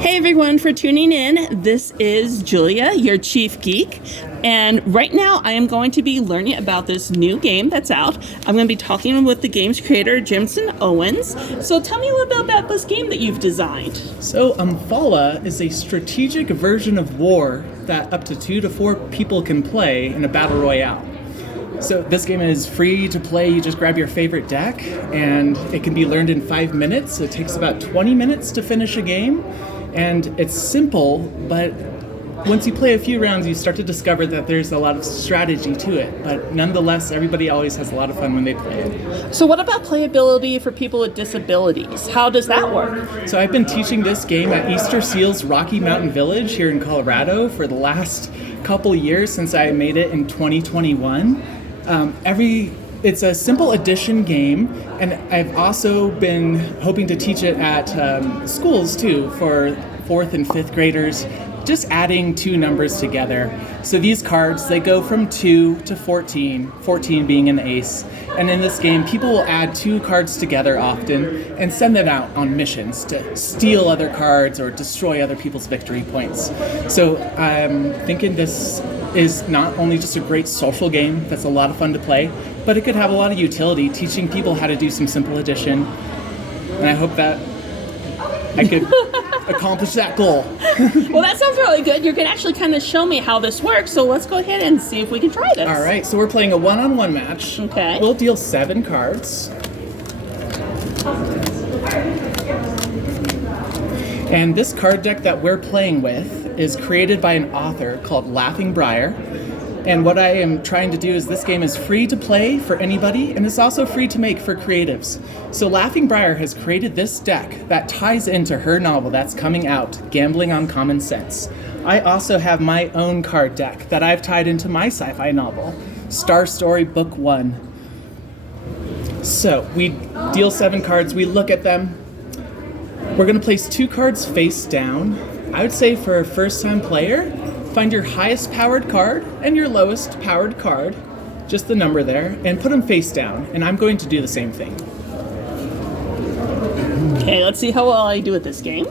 Hey everyone for tuning in. This is Julia, your chief geek. And right now I am going to be learning about this new game that's out. I'm going to be talking with the game's creator, Jimson Owens. So tell me a little bit about this game that you've designed. So Omphala is a strategic version of war that up to 2 to 4 people can play in a battle royale. So this game is free to play. You just grab your favorite deck and it can be learned in 5 minutes. It takes about 20 minutes to finish a game. And it's simple, but once you play a few rounds, you start to discover that there's a lot of strategy to it. But nonetheless, everybody always has a lot of fun when they play it. So what about playability for people with disabilities? How does that work? So I've been teaching this game at Easter Seals Rocky Mountain Village here in Colorado for the last couple years since I made it in 2021. It's a simple addition game, and I've also been hoping to teach it at schools too for 4th and 5th graders, just adding 2 numbers together. So these cards, they go from 2 to 14, 14 being an ace. And in this game, people will add 2 cards together often and send them out on missions to steal other cards or destroy other people's victory points. So I'm thinking this is not only just a great social game that's a lot of fun to play, but it could have a lot of utility, teaching people how to do some simple addition. And I hope that I could accomplish that goal. Well, that sounds really good. You're going to actually kind of show me how this works, so let's go ahead and see if we can try this. All right, so we're playing a one-on-one match. Okay. We'll deal 7 cards. And this card deck that we're playing with is created by an author called Laughing Briar. And what I am trying to do is this game is free to play for anybody, and it's also free to make for creatives. So Laughing Briar has created this deck that ties into her novel that's coming out, Gambling on Common Sense. I also have my own card deck that I've tied into my sci-fi novel, Star Story Book 1. So we deal 7 cards, we look at them. We're going to place 2 cards face down. I would say for a first-time player, find your highest powered card and your lowest powered card, just the number there, and put them face down. And I'm going to do the same thing. Okay, let's see how well I do at this game.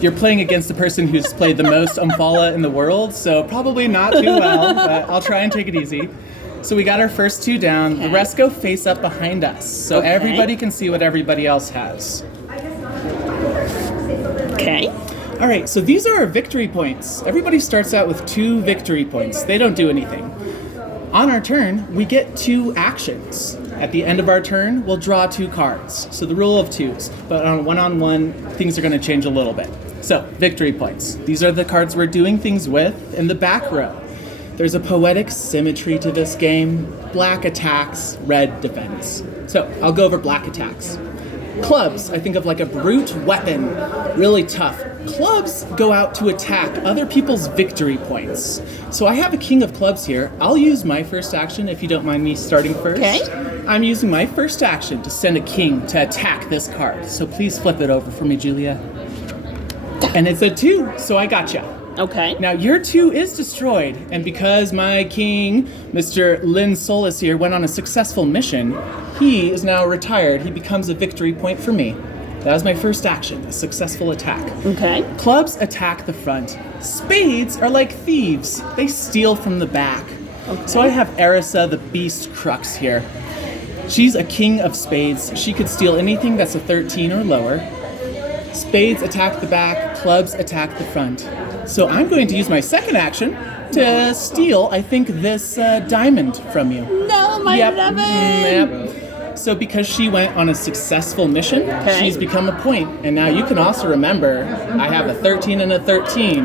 You're playing against the person who's played the most Omphala in the world, so probably not too well, but I'll try and take it easy. So we got our first 2 down. Okay. The rest go face up behind us, so everybody can see what everybody else has. Okay. All right, so these are our victory points. Everybody starts out with 2 victory points. They don't do anything. On our turn, we get 2 actions. At the end of our turn, we'll draw 2 cards. So the rule of 2s. But on one-on-one, things are going to change a little bit. So, victory points. These are the cards we're doing things with in the back row. There's a poetic symmetry to this game. Black attacks, red defends. So, I'll go over black attacks. Clubs, I think of like a brute weapon, really tough. Clubs go out to attack other people's victory points. So I have a king of clubs here. I'll use my first action if you don't mind me starting first. Okay. I'm using my first action to send a king to attack this card. So please flip it over for me, Julia. And it's a 2, so I gotcha. Okay. Now your 2 is destroyed, and because my king, Mr. Lynn Solis here, went on a successful mission, he is now retired. He becomes a victory point for me. That was my first action, a successful attack. Okay. Clubs attack the front. Spades are like thieves. They steal from the back. Okay. So I have Erisa, the beast crux here. She's a king of spades. She could steal anything that's a 13 or lower. Spades attack the back, clubs attack the front. So I'm going to use my second action to steal, I think, this diamond from you. No, my diamond! Yep. So because she went on a successful mission, she's become a point. And now you can also remember, I have a 13 and a 13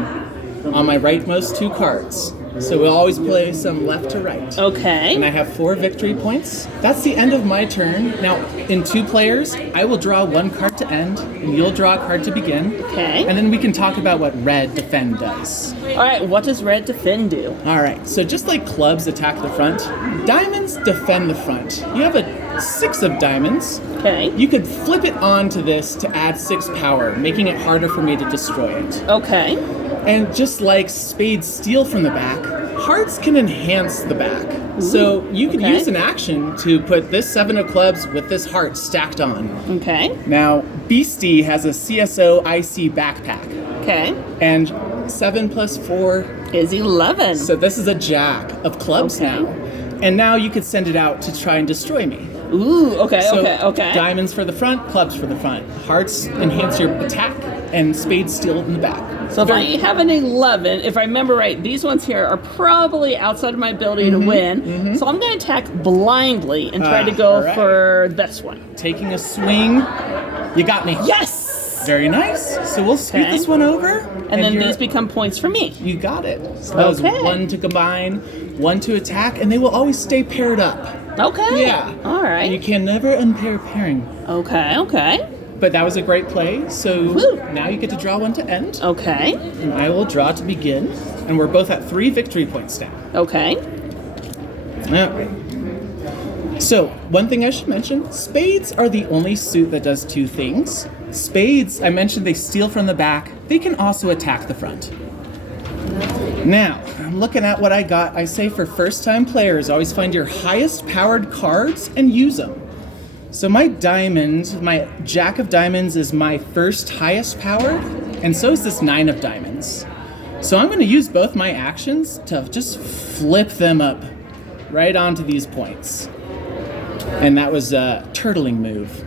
on my rightmost 2 cards. So we'll always play some left to right. Okay. And I have 4 victory points. That's the end of my turn. Now, in 2 players, I will draw 1 card to end, and you'll draw a card to begin. Okay. And then we can talk about what red defend does. All right, what does red defend do? All right, so just like clubs attack the front, diamonds defend the front. You have a 6 of diamonds. Okay. You could flip it onto this to add 6 power, making it harder for me to destroy it. Okay. And just like spades steal from the back, hearts can enhance the back. So you can use an action to put this 7 of clubs with this heart stacked on. Okay. Now, Beastie has a CSO IC backpack. Okay. And 7 plus 4 is 11. So this is a jack of clubs now. And now you could send it out to try and destroy me. Ooh, okay, So okay. diamonds for the front, clubs for the front. Hearts enhance your attack, and spades steal in the back. So if I have an 11, if I remember right, these ones here are probably outside of my ability to win. So I'm going to attack blindly and try to go for this one. Taking a swing. You got me. Yes! Very nice. So we'll scoot this one over. And then these become points for me. You got it. So that was 1 to combine, 1 to attack, and they will always stay paired up. Okay. Yeah. All right. And you can never unpair pairing. Okay. But that was a great play. So now you get to draw 1 to end. Okay. And I will draw to begin. And we're both at 3 victory points now. Okay. So, one thing I should mention, spades are the only suit that does 2 things. Spades, I mentioned they steal from the back. They can also attack the front. Now, I'm looking at what I got. I say for first-time players, always find your highest powered cards and use them. So my diamond, my jack of diamonds is my first highest powered, and so is this 9 of diamonds. So I'm going to use both my actions to just flip them up right onto these points. And that was a turtling move.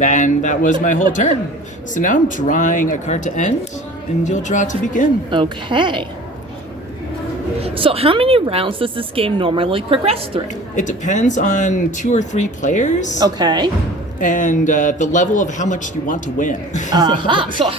And that was my whole turn. So now I'm drawing a card to end, and you'll draw to begin. Okay. So how many rounds does this game normally progress through? It depends on 2 or 3 players. Okay. And the level of how much you want to win. So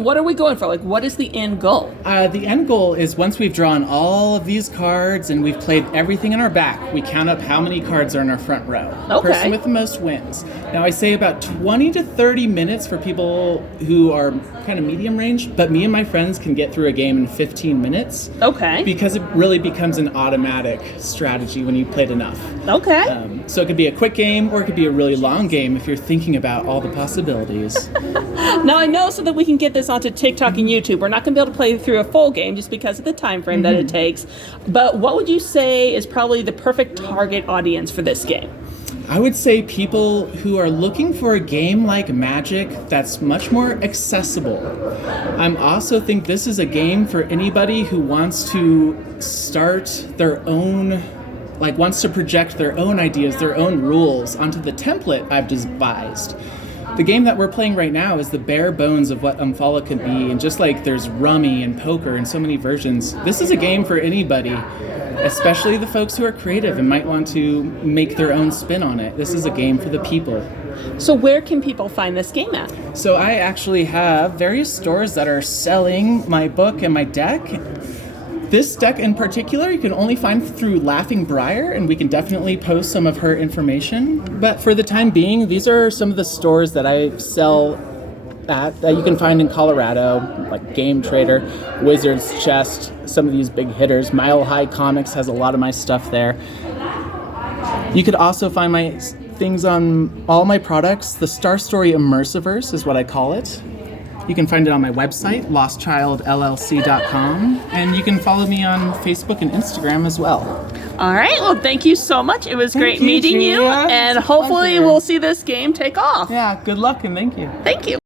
what are we going for? Like, what is the end goal? The end goal is once we've drawn all of these cards and we've played everything in our back, we count up how many cards are in our front row. Okay. Person with the most wins. Now I say about 20 to 30 minutes for people who are kind of medium range, but me and my friends can get through a game in 15 minutes. Okay. Because it really becomes an automatic strategy when you played enough. Okay. So it could be a quick game or it could be a really long game if you're thinking about all the possibilities. Now I know so that we can get this onto TikTok and YouTube, we're not going to be able to play through a full game just because of the time frame that it takes. But what would you say is probably the perfect target audience for this game? I would say people who are looking for a game like Magic that's much more accessible. I also think this is a game for anybody who wants to start their own, wants to project their own ideas, their own rules onto the template I've devised. The game that we're playing right now is the bare bones of what Omphala could be, and just like there's Rummy and Poker and so many versions, this is a game for anybody, especially the folks who are creative and might want to make their own spin on it. This is a game for the people. So where can people find this game at? So I actually have various stores that are selling my book and my deck. This deck in particular, you can only find through Laughing Briar, and we can definitely post some of her information. But for the time being, these are some of the stores that I sell at that you can find in Colorado, like Game Trader, Wizards Chest, some of these big hitters. Mile High Comics has a lot of my stuff there. You could also find my things on all my products. The Star Story Immersiverse is what I call it. You can find it on my website, lostchildllc.com, and you can follow me on Facebook and Instagram as well. All right, well, thank you so much. It was great meeting you, and hopefully we'll see this game take off. Yeah, good luck and thank you. Thank you.